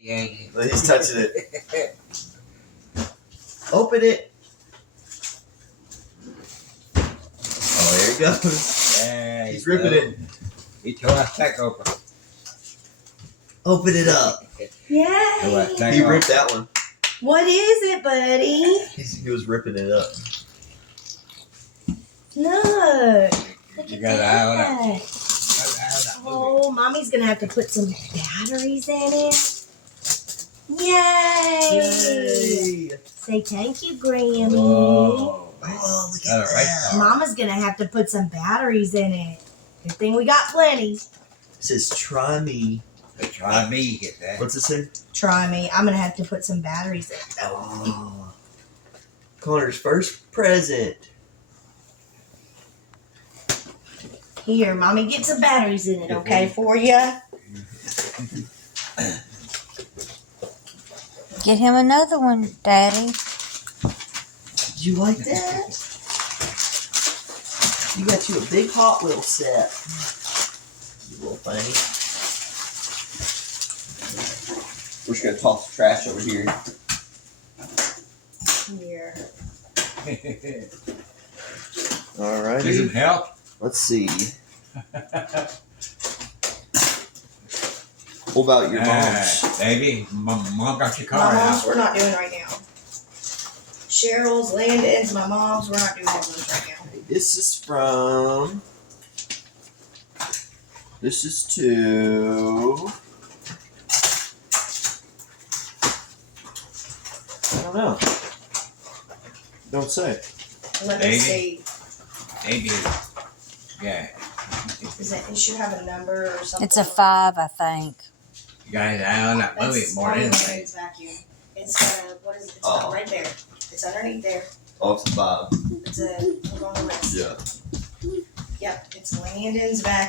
Yeah. He's touching it. Open it. Oh, there he goes. Yeah, He's ripping it. He tore a stack open. Open it up. Yay! He ripped that one. What is it, buddy? He was ripping it up. Look. Look You at got an eye on it. that. Oh, mommy's gonna have to put some batteries in it. Yay! Yay! Say thank you, Grammy. Whoa. Oh, look Got at it right that. there. Mama's gonna have to put some batteries in it. Good thing we got plenty. It says try me. Try me, you get that. What's it say? Try me. I'm gonna have to put some batteries in. Oh. Connor's first present. Here, mommy, get some batteries in it, okay, for you? Get him another one, Daddy. Did you like that? You got you a big Hot Wheel set. You little thing. We're just gonna toss the trash over here. Here. Alrighty. Need some help? Let's see. What about your mom's? Baby, mom got your My car mom's, out. we're not doing right now. Cheryl's, Landon's, my mom's, we're not doing those right now. This is from. This is to. I don't know. Don't say. Let me Baby. see. Baby. Yeah. Is it should have a number or something? It's a 5, I think. You got his eye on that movie That's more probably than Landon's anything. vacuum. It's what is it? It's Oh. right there. It's underneath there. Oh, it's a 5. It's a look on the list. Yeah. Yep, it's Landon's vacuum.